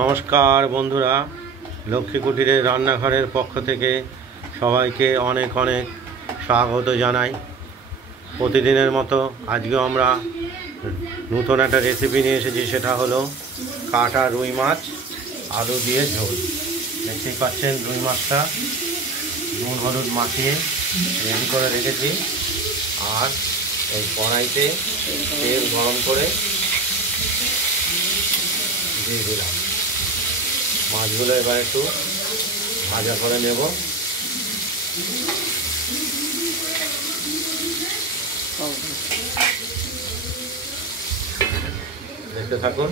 নমস্কার বন্ধুরা, লক্ষ্মী কুটিরের রান্নাঘরের পক্ষ থেকে সবাইকে অনেক অনেক স্বাগত জানাই। প্রতিদিনের মতো আজকেও আমরা নতুন একটা রেসিপি নিয়ে এসেছি, সেটা হলো কাটা রুই মাছ আলু দিয়ে ঝোল। দেখতেই পাচ্ছেন রুই মাছটা নুন হলুদ মাখিয়ে রেডি করে রেখেছি, আর এই কড়াইতে তেল গরম করে দিয়ে দিলাম। মাছগুলো এবার একটু ভাজা করে নেব। দেখতে থাকুন।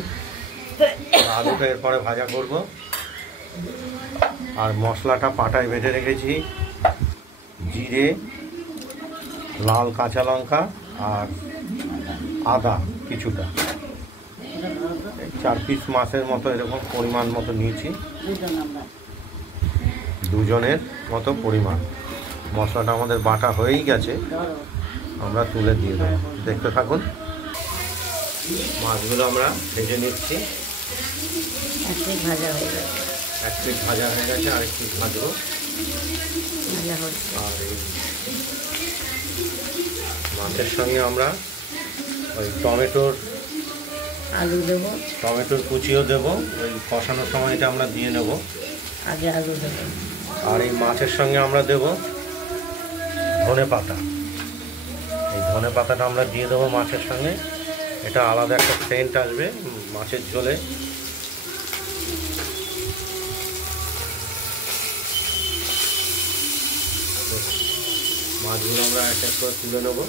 আলুটা এরপরে ভাজা করব, আর মশলাটা পাটায় বেটে রেখেছি। জিরে, লাল কাঁচা লঙ্কা আর আদা কিছুটা, 4 পিস মাছের মতো এরকম পরিমাণ মতো নিয়েছি, দুজনের মতো পরিমাণ। মশলাটা আমাদের বাটা হয়েই গেছে, আমরা তুলে দিয়ে দেবো। দেখতে থাকুন। মাছগুলো আমরা ভেজে নিচ্ছি। এক পিস ভাজা হয়ে গেছে, আর একটু ভাজবো। আর এই মাছের সঙ্গে আমরা ওই আলু দেবো, টমেটোর কুচিও দেবো। ওই কষানোর সময় এটা আমরা দিয়ে নেব। আগে আলু দেবো। আর এই মাছের সঙ্গে আমরা দেব ধনে পাতা। এই ধনে পাতাটা আমরা দিয়ে দেবো মাছের সঙ্গে। এটা আলাদা একটা সেন্ট আসবে মাছের ঝোলে। মাছগুলো আমরা এক এক করে তুলে নেব।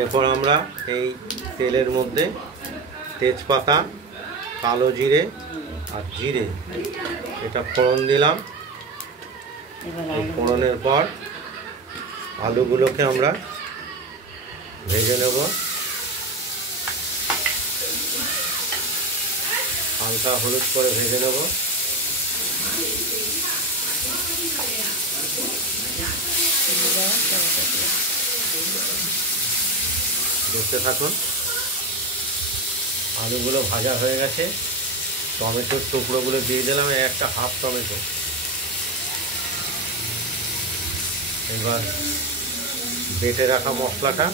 এরপর আমরা এই তেলের মধ্যে তেজপাতা, কালো জিরে আর জিরে এটা ফোড়ন দিলাম। এই ফোড়নের পর আলুগুলোকে আমরা ভেজে নেব। হালকা হলুদ করে ভেজে নেব। দেখতে থাকুন। আলুগুলো ভাজা হয়ে গেছে। টমেটোর টুকরোগুলো দিয়ে দিলাম, একটা হাফ টমেটো। এবার বেটে রাখা মশলাটা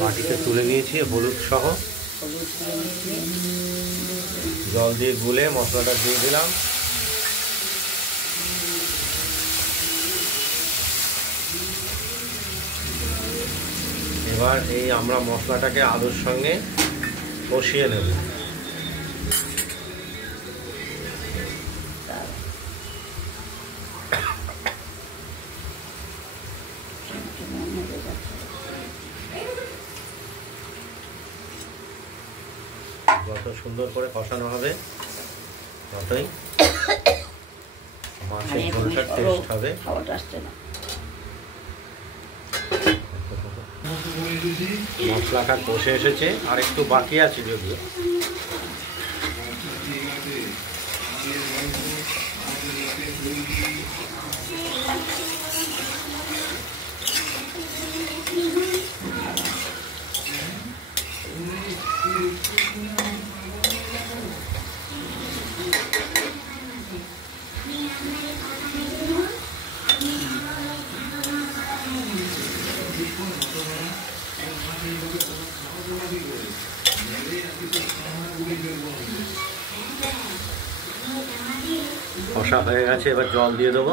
বাটিতে তুলে নিয়েছি হলুদ সহ। জল দিয়ে গুলে মশলাটা দিয়ে দিলাম। এবার এই আমরা মশলাটাকে আলুর সঙ্গে কষিয়ে নেব। যত সুন্দর করে কষানো হবে ততই মাছের ঝোলটা টেস্ট হবে। মশলাটা কষে এসেছে, আর একটু বাকি আছে যদিও। কষা হয়ে গেছে, এবার জল দিয়ে দেবো।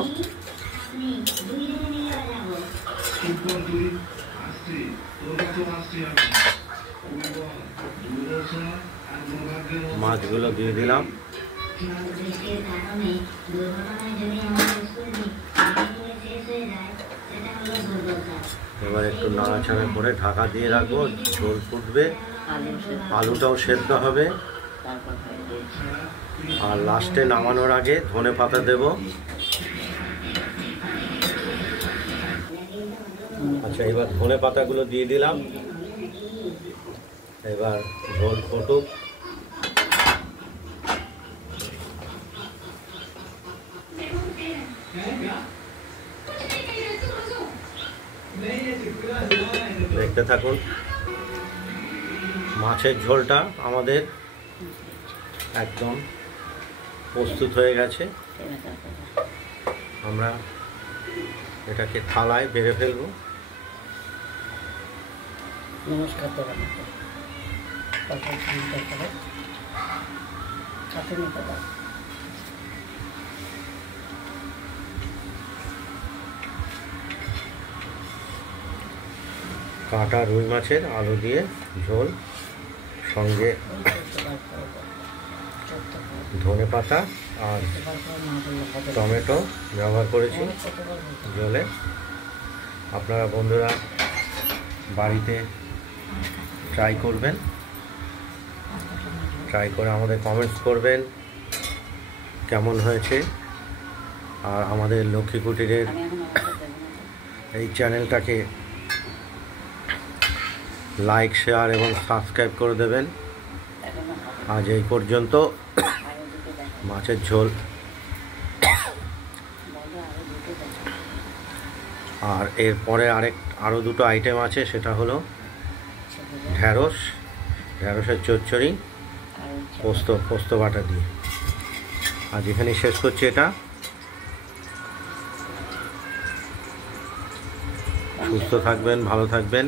মাছগুলো দিয়ে দিলাম। এবার একটু নাড়াচাড়া করে ঢাকা দিয়ে রাখবো। ঝোল ফুটবে, আলুটাও সেদ্ধ হবে, আর লাস্টে নামানোর আগে ধনে পাতা দেব। আচ্ছা, এবার ধনে পাতাগুলো দিয়ে দিলাম। এবার ঝোল ফুটুক। দেখতে থাকুন। মাছের ঝোলটা আমাদের একদম প্রস্তুত হয়ে গেছে। আমরা এটাকে থালায় বেড়ে ফেলবো। নমস্কার তো আমাকে কাছে নিতে পারো। কাটা রুই মাছের আলু দিয়ে ঝোল, সঙ্গে ধনে পাতা আর টমেটো ব্যবহার করেছি ঝোলে। আপনারা বন্ধুরা বাড়িতে ট্রাই করবেন, ট্রাই করে আমাদের কমেন্টস করবেন কেমন হয়েছে। আর আমাদের লক্ষ্মী কুটিরের এই চ্যানেলটাকে লাইক, শেয়ার এবং সাবস্ক্রাইব করে দেবেন। আজ এই পর্যন্ত। মাছের ঝোল আর এরপরে আরও দুটো আইটেম আছে, সেটা হলো ঢ্যাঁড়সের চচ্চড়ি পোস্ত বাটা দিয়ে। আজ এখানেই শেষ করছি এটা। সুস্থ থাকবেন, ভালো থাকবেন।